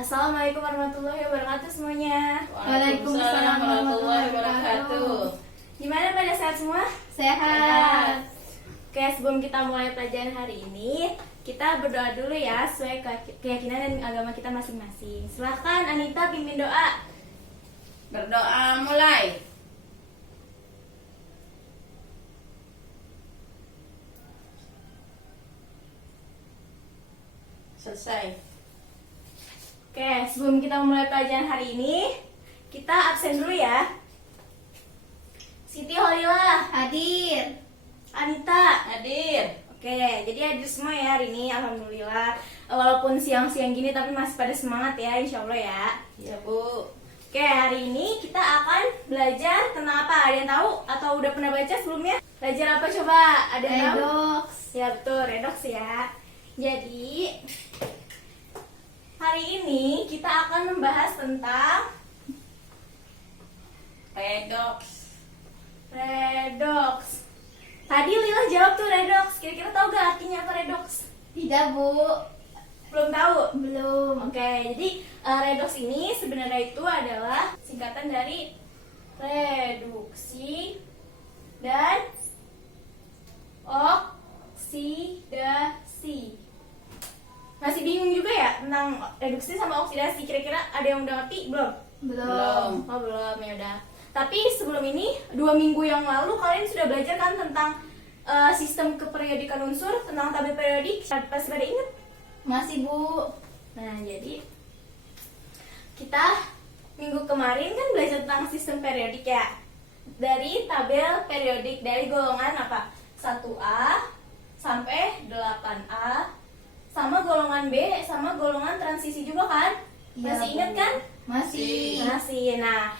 Assalamualaikum warahmatullahi wabarakatuh semuanya. Waalaikumsalam warahmatullahi wabarakatuh. Gimana pada sehat semua? Sehat. Oke, sebelum kita mulai pelajaran hari ini, kita berdoa dulu ya sesuai keyakinan dan agama kita masing-masing. Silahkan Anita pimpin doa. Berdoa mulai. Selesai. Oke, sebelum kita mulai pelajaran hari ini, kita absen dulu ya. Siti Holila Hadir. Anita Hadir. Oke, jadi hadir semua ya hari ini, alhamdulillah. Walaupun siang-siang gini tapi masih pada semangat ya, insya Allah ya. Ya Bu. Oke, hari ini kita akan belajar tentang apa? Ada yang tahu atau udah pernah baca sebelumnya? Belajar apa coba? Ada yang tahu? Redox. Ya betul, redox ya. Jadi hari ini kita akan membahas tentang Redox. redox. Tadi Lila jawab tuh redox. Kira-kira tahu gak artinya apa redox? Tidak Bu. Belum tahu? Belum. Oke, jadi redox ini sebenarnya itu adalah singkatan dari reduksi dan oksidasi. Masih bingung juga ya tentang reduksi sama oksidasi? Kira-kira ada yang udah ngerti belum? Belum. Oh belum, ya udah. Tapi sebelum ini 2 minggu yang lalu kalian sudah belajar kan tentang sistem keperiodikan unsur, tentang tabel periodik. Pasti pada inget? Masih Bu. Nah, jadi kita minggu kemarin kan belajar tentang sistem periodik ya. Dari tabel periodik dari golongan apa? 1A sampai 8A, sama golongan B sama golongan transisi juga kan? Iya, Masih ingat kan? Masih. Masih. Nah,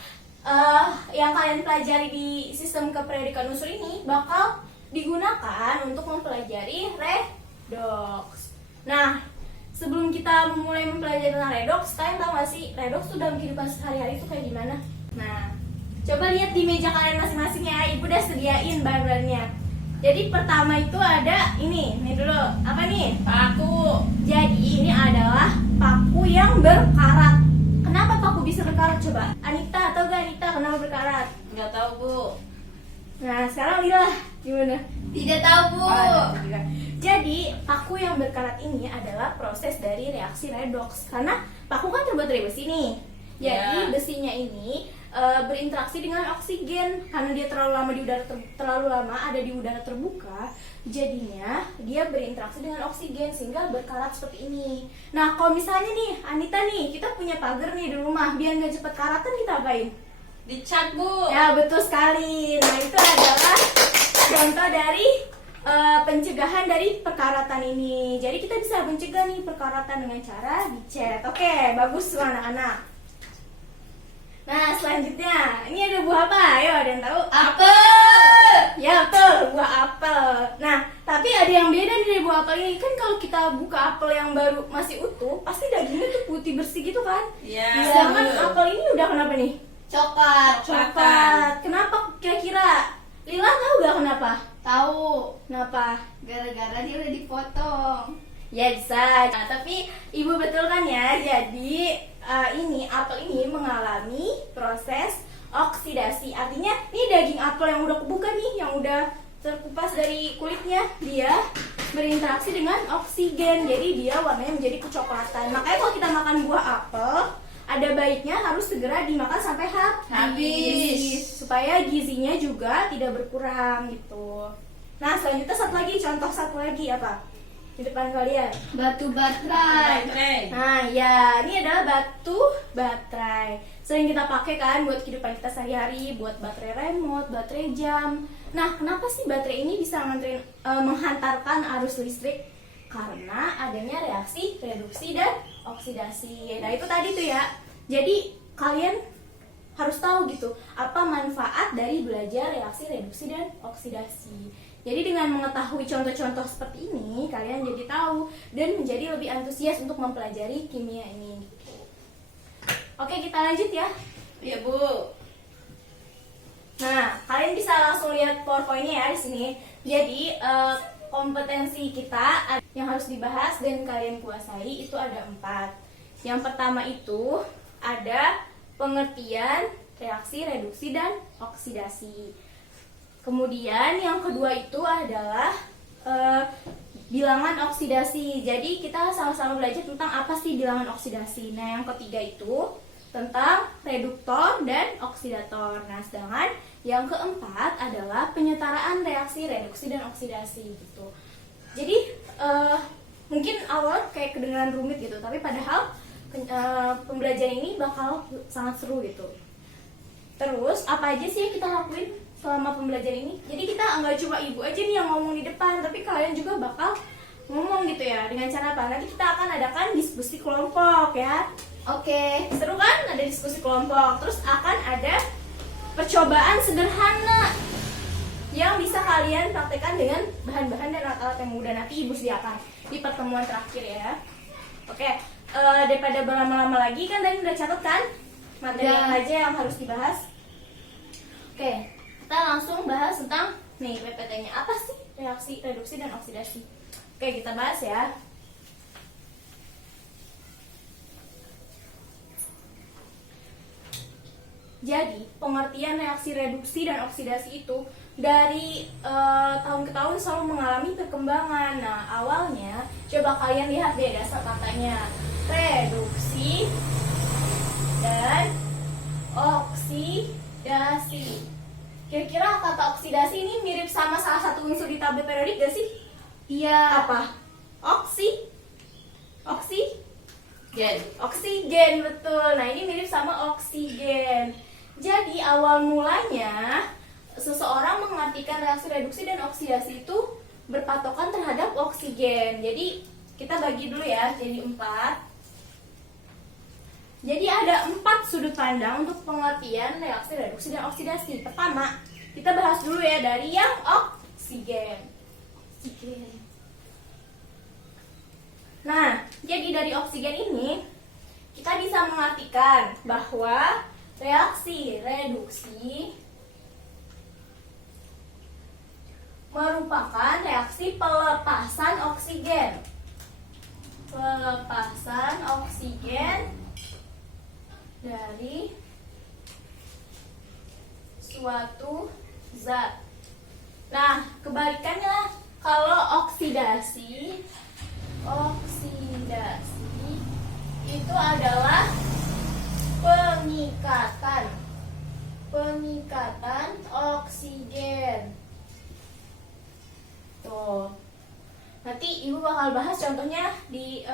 yang kalian pelajari di sistem keperiodikan unsur ini bakal digunakan untuk mempelajari redox. Nah, sebelum kita mulai mempelajari tentang redox, kalian tahu gak sih redox itu dalam kehidupan sehari-hari itu kayak gimana? Nah, coba lihat di meja kalian masing-masing ya, Ibu udah sediain bahan-bahannya. Jadi pertama itu ada ini dulu, apa nih? Paku. Jadi ini adalah paku yang berkarat. Kenapa paku bisa berkarat coba? Anita atau gak Anita kenapa berkarat? Enggak tahu Bu. Nah sekarang Lila gimana? Tidak tahu Bu. Jadi paku yang berkarat ini adalah proses dari reaksi redox. Karena paku kan terbuat dari besi nih. Jadi Ya. besinya ini berinteraksi dengan oksigen. Karena dia terlalu lama di udara terlalu lama ada di udara terbuka, jadinya dia berinteraksi dengan oksigen sehingga berkarat seperti ini. Nah kalau misalnya nih Anita nih, kita punya pagar nih di rumah, biar nggak cepet karatan kita apain? Dicat Bu. Ya betul sekali. Nah itu adalah contoh dari pencegahan dari perkaratan ini. Jadi kita bisa mencegah nih perkaratan dengan cara dicat. Oke, bagus tuh anak-anak. Nah selanjutnya, ini ada buah apa? Ayo ada yang tahu? Apel. Ya betul, buah apel. Nah, tapi ada yang beda nih dari buah apel ini. Kan kalau kita buka apel yang baru masih utuh, pasti dagingnya tuh putih bersih gitu kan? Ya. Sedangkan Bu. apel ini udah kenapa nih? Coklat. Coklat. Kenapa kira-kira? Lila tahu gak kenapa? Tahu. Kenapa? Gara-gara dia udah dipotong. Ya bisa. Nah, tapi ibu betul kan ya? Jadi ini apel ini mengalami proses oksidasi. Artinya ini daging apel yang udah kebuka nih, yang udah terkupas dari kulitnya, dia berinteraksi dengan oksigen. Jadi dia warnanya menjadi kecoklatan. Makanya kalau kita makan buah apel, ada baiknya harus segera dimakan sampai Habis. supaya gizinya juga tidak berkurang gitu. Nah selanjutnya satu lagi apa di depan kalian? Batu baterai. Baterai. Nah ya, ini adalah batu baterai. Sering kita pakai kan buat kehidupan kita sehari-hari, buat baterai remote, baterai jam. Nah kenapa sih baterai ini bisa menghantarkan arus listrik? Karena adanya reaksi reduksi dan oksidasi. Nah itu tadi tuh ya. Jadi kalian harus tahu gitu apa manfaat dari belajar reaksi reduksi dan oksidasi. Jadi dengan mengetahui contoh-contoh seperti ini, kalian jadi tahu dan menjadi lebih antusias untuk mempelajari kimia ini. Oke, kita lanjut ya. Iya Bu. Nah, kalian bisa langsung lihat PowerPoint-nya ya di sini. Jadi kompetensi kita yang harus dibahas dan kalian kuasai itu ada 4. Yang pertama itu ada pengertian reaksi reduksi dan oksidasi. Kemudian yang kedua itu adalah bilangan oksidasi. Jadi kita sama-sama belajar tentang apa sih bilangan oksidasi. Nah, yang ketiga itu tentang reduktor dan oksidator. Nah, sedangkan yang keempat adalah penyetaraan reaksi reduksi dan oksidasi gitu. Jadi mungkin awal kayak kedengaran rumit gitu, tapi padahal pembelajaran ini bakal sangat seru gitu. Terus apa aja sih yang kita lakuin selama pembelajaran ini? Jadi kita nggak cuma ibu aja nih yang ngomong di depan, tapi kalian juga bakal ngomong gitu ya. Dengan cara apa? Nanti kita akan adakan diskusi kelompok ya. Oke, seru kan? Ada diskusi kelompok. Terus akan ada percobaan sederhana yang bisa kalian praktekkan dengan bahan-bahan dan alat-alat yang mudah. Nanti ibu sediakan di pertemuan terakhir ya. Oke, daripada berlama-lama lagi, kan tadi udah catat kan materi apa aja yang harus dibahas. Oke, kita langsung bahas tentang nih PPT-nya. Apa sih reaksi reduksi dan oksidasi? Oke, kita bahas ya. Jadi, pengertian reaksi reduksi dan oksidasi itu dari tahun ke tahun selalu mengalami perkembangan. Nah, awalnya coba kalian lihat deh dasar katanya. Reduksi dan oksidasi. Kira-kira kata oksidasi ini mirip sama salah satu unsur di tabel periodik gak sih? Iya. Apa? Gen. Oksigen, betul. Nah, ini mirip sama oksigen. Jadi awal mulanya seseorang mengartikan reaksi reduksi dan oksidasi itu berpatokan terhadap oksigen. Jadi kita bagi dulu ya jadi 4. Jadi ada 4 sudut pandang untuk pengertian reaksi reduksi dan oksidasi. Pertama, kita bahas dulu ya dari yang oksigen. Nah, jadi dari oksigen ini kita bisa mengartikan bahwa reaksi reduksi merupakan reaksi pelepasan oksigen. Pelepasan oksigen dari suatu zat. Nah, kebalikannya kalau oksidasi itu adalah pengikatan oksigen. Tuh. Nanti ibu bakal bahas contohnya di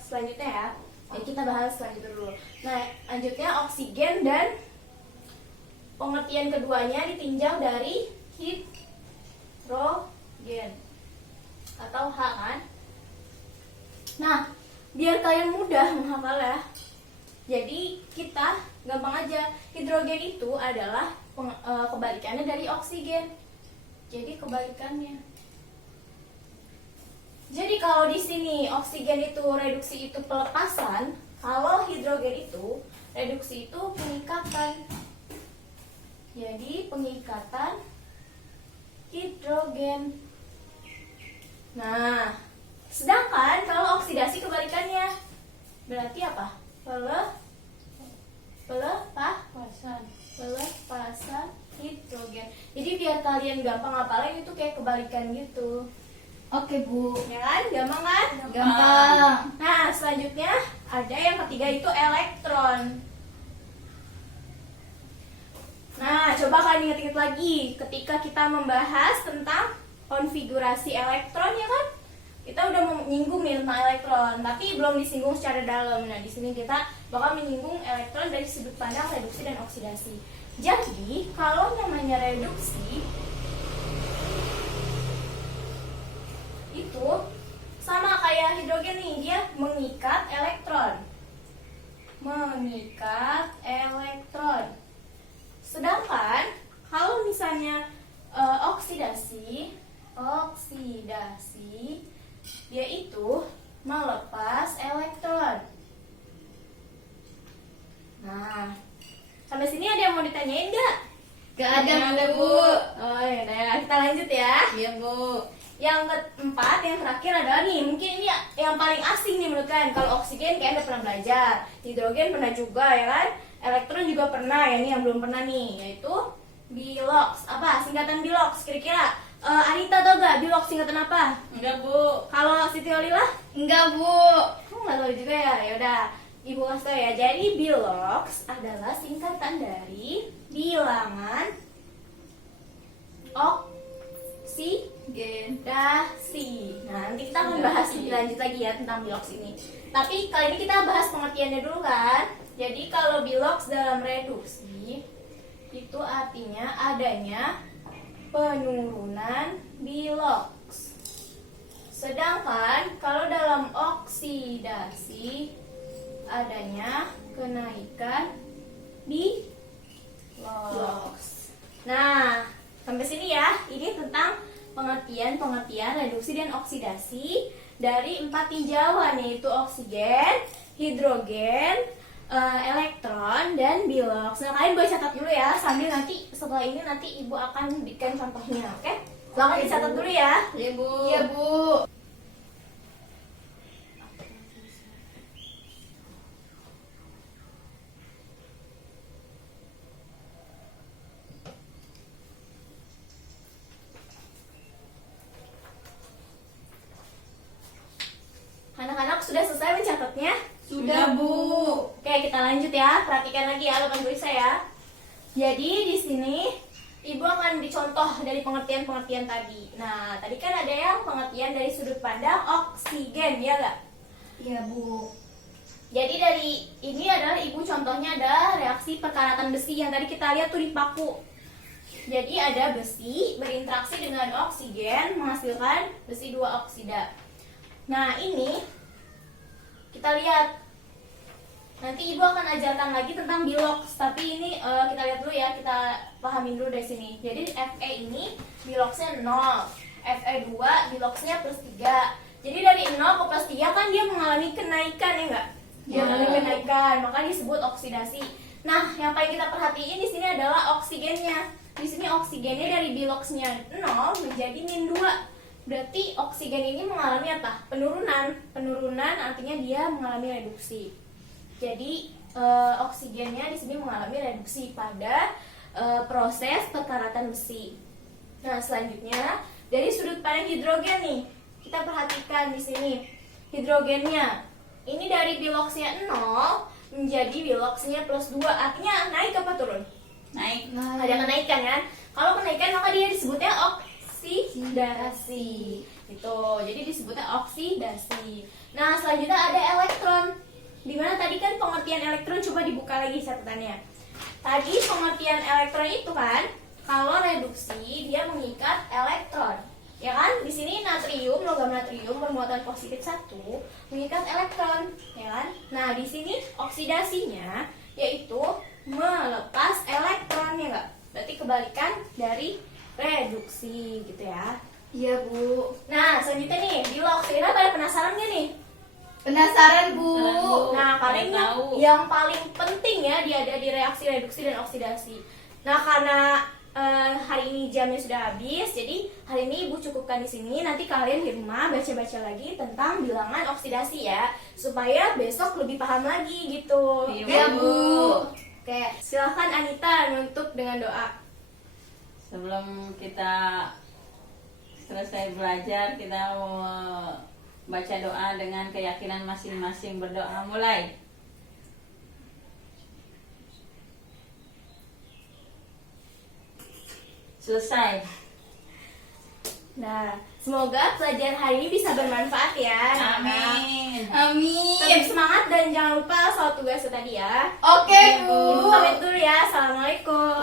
selanjutnya ya. Jadi kita bahas selanjutnya dulu. Nah, lanjutnya oksigen dan pengertian keduanya ditinjau dari hidrogen atau H kan. Nah, biar kalian mudah menghafal ya. Jadi kita gampang aja. Hidrogen itu adalah kebalikannya dari oksigen. Jadi kebalikannya. Jadi kalau di sini oksigen itu reduksi itu pelepasan, kalau hidrogen itu reduksi itu pengikatan. Jadi pengikatan hidrogen. Nah, sedangkan kalau oksidasi kebalikannya, berarti apa? Pelepasan hidrogen. Jadi biar kalian gampang hafalin itu kayak kebalikan gitu. Oke, Bu. Ya kan? Gampang kan? Gampang. Nah, selanjutnya ada yang ketiga itu elektron. Nah, coba kalian ingat-ingat lagi ketika kita membahas tentang konfigurasi elektron ya kan? Kita udah menyinggung nih tentang elektron, tapi belum disinggung secara dalam. Nah, di sini kita bakal menyinggung elektron dari sudut pandang reduksi dan oksidasi. Jadi, kalau namanya reduksi itu sama kayak hidrogen nih, dia mengikat elektron. Sedangkan kalau misalnya oksidasi dia itu melepas elektron. Nah, sampai sini ada yang mau ditanyain nggak? Gak ada, Bu. Oh ya, kita lanjut ya. Iya, Bu. Yang keempat, yang terakhir adalah nih, mungkin ini yang paling asing nih menurut kalian. Kalau oksigen kalian udah pernah belajar, hidrogen pernah juga ya kan, elektron juga pernah ya, ini yang belum pernah nih, yaitu bilox. Apa singkatan bilox kira-kira? Anita tau gak bilox singkatan apa? Enggak, Bu. Kalau Siti Olila? Enggak, Bu. Kamu nggak tahu juga ya? Yaudah, Ibu kasih tau ya. Jadi bilox adalah singkatan dari bilangan oksidasi. Nah, nanti kita akan bahas lebih lanjut lagi ya tentang bilox ini. Tapi kali ini kita bahas pengertiannya dulu kan. Jadi kalau bilox dalam reduksi itu artinya adanya penurunan bilox. Sedangkan kalau dalam oksidasi adanya kenaikan bilox. Nah, sampai sini ya. Ini tentang pengertian reduksi dan oksidasi dari 4 tinjauan, yaitu oksigen, hidrogen, elektron, dan bilox. Nah, kalian boleh catat dulu ya, sambil nanti setelah ini nanti Ibu akan bikin contohnya, oke? Silahkan dicatat dulu ya. Iya, Bu. Iya, Bu. Anak-anak sudah selesai mencatatnya? Sudah, Bu. Oke, kita lanjut ya. Perhatikan lagi ya lubang tulis saya. Jadi di sini Ibu akan dicontoh dari pengertian-pengertian tadi. Nah, tadi kan ada yang pengertian dari sudut pandang oksigen, ya nggak? Iya, Bu. Jadi dari ini adalah Ibu contohnya ada reaksi perkaratan besi yang tadi kita lihat tuh di paku. Jadi ada besi berinteraksi dengan oksigen menghasilkan besi 2 oksida. Nah, ini kita lihat. Nanti Ibu akan ajarkan lagi tentang bilox, tapi ini kita lihat dulu ya, kita pahamin dulu dari sini. Jadi Fe ini biloxnya 0, Fe2 biloxnya +3. Jadi dari 0 ke +3 kan dia mengalami kenaikan ya enggak? Dia mengalami kenaikan, maka disebut oksidasi. Nah, yang paling kita perhatiin di sini adalah oksigennya. Di sini oksigennya dari biloxnya 0 menjadi -2. Berarti oksigen ini mengalami apa? Penurunan. Penurunan artinya dia mengalami reduksi. Jadi oksigennya di sini mengalami reduksi pada proses perkaratan besi. Nah, selanjutnya dari sudut pandang hidrogen nih, kita perhatikan di sini hidrogennya. Ini dari biloxnya 0 menjadi biloxnya +2. Artinya naik apa turun? Naik. Ada kenaikan kan? Kalau kenaikan maka dia disebutnya oksidasi. Gitu. Jadi disebutnya oksidasi. Nah, selanjutnya ada elektron. Dimana tadi kan pengertian elektron, coba dibuka lagi catatannya. Tadi pengertian elektron itu kan kalau reduksi dia mengikat elektron, ya kan? Di sini natrium, logam natrium bermuatan positif 1 mengikat elektron, ya kan? Nah, di sini oksidasinya yaitu melepas elektron, ya enggak? Berarti kebalikan dari reduksi gitu ya. Iya, Bu. Nah, selanjutnya nih, bilox. Kira pada penasaran gak nih? Penasaran, Bu. Nah, kalian yang paling penting ya dia ada di reaksi reduksi dan oksidasi. Nah, karena hari ini jamnya sudah habis, jadi hari ini Ibu cukupkan di sini. Nanti kalian di rumah baca-baca lagi tentang bilangan oksidasi ya, supaya besok lebih paham lagi gitu. Iya, Bu. Oke, silahkan Anita menutup dengan doa. Sebelum kita selesai belajar, kita mau baca doa dengan keyakinan masing-masing. Berdoa mulai. Selesai. Nah, semoga pelajaran hari ini bisa bermanfaat ya. Amin. Tetap semangat dan jangan lupa soal tugasnya tadi ya. Oke, Bu. Ibu pamit dulu ya. Assalamualaikum.